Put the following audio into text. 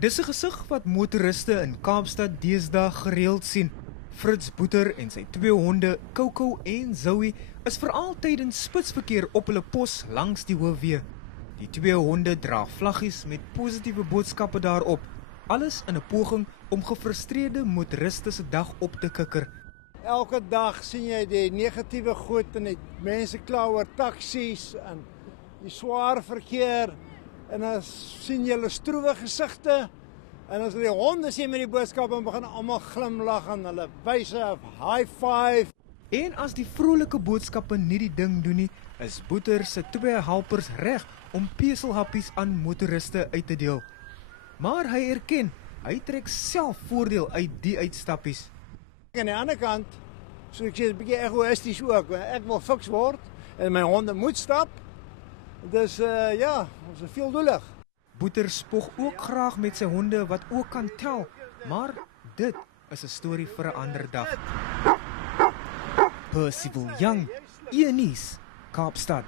Dis 'n gesig wat motoriste in Kaapstad deesdae gereeld sien. Fritz Boeter en sy twee honde, Coco en Zoe, is veral tydens spitsverkeer op hulle pos langs die hoofweë. Die twee honde dra vlaggies met positiewe boodskappe daarop, alles in 'n poging om gefrustreerde motoriste se dag op te kikker. Elke dag sien jy die negatiewe goed en die mense kla oor taksies en die swaar verkeer en dan sien jy hulle stroewe gesigte en as die honde sien met die boodskap en begin almal glimlag en hulle wys 'n high five. En as die vrolike boodskappe nie die ding doen nie, is Boeter se twee helpers reg om peselhappies aan motoriste uit te deel. Maar hy erken, hy trek self voordeel uit die uitstappies. Aan die ander kant, so ek sê 'n bietjie egoïsties ook, ek wil fiks word en my honde moet stap. Dus ja, ons is veeldoelig. Boeter spog ook graag met sy honde wat ook kan tel, maar dit is 'n storie vir 'n ander dag. Percival Young, Eunice, Kaapstad.